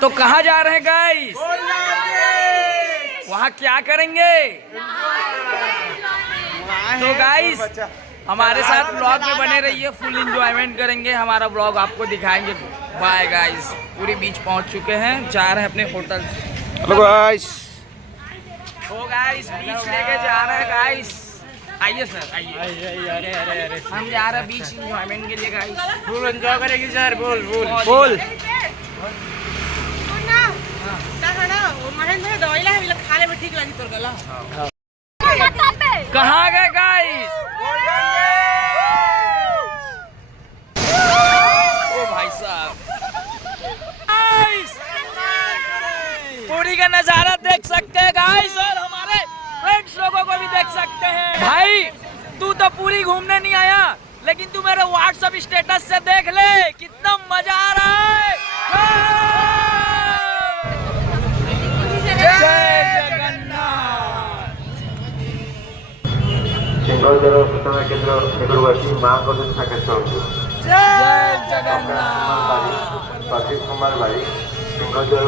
तो कहाँ जा रहे हैं गाइस? वहाँ क्या करेंगे? तो गाइस हमारे साथ ब्लॉग में बने रहिए, फुल एंजॉयमेंट करेंगे, हमारा ब्लॉग आपको दिखाएंगे। बाय गाइस, पूरी बीच पहुँच चुके हैं, जा रहे हैं अपने होटल। Hello guys. तो गाइस बीच लेके जा रहे हैं गाइस। आइए सर, आइए। अरे हम जा रहे हैं बीच एंजॉयमेंट के लिए गाइस। फुल एंजॉय करेगी सर। बोल बोल। कहाँ गए गाइस? ओ भाई साहब, पूरी का नजारा देख सकते हैं गाइस, और हमारे फ्रेंड्स लोगों को भी देख सकते हैं। भाई तू तो पूरी घूमने नहीं आया, लेकिन तू मेरे व्हाट्सएप स्टेटस से देख ले कितना मजा आ रहा है। जय जगन्नाथ। सिंहजर सूचना केन्द्र निकटवर्ती माँ को साकेत जय जगन्नाथ। प्रदीप कुमार भाई सिंहजर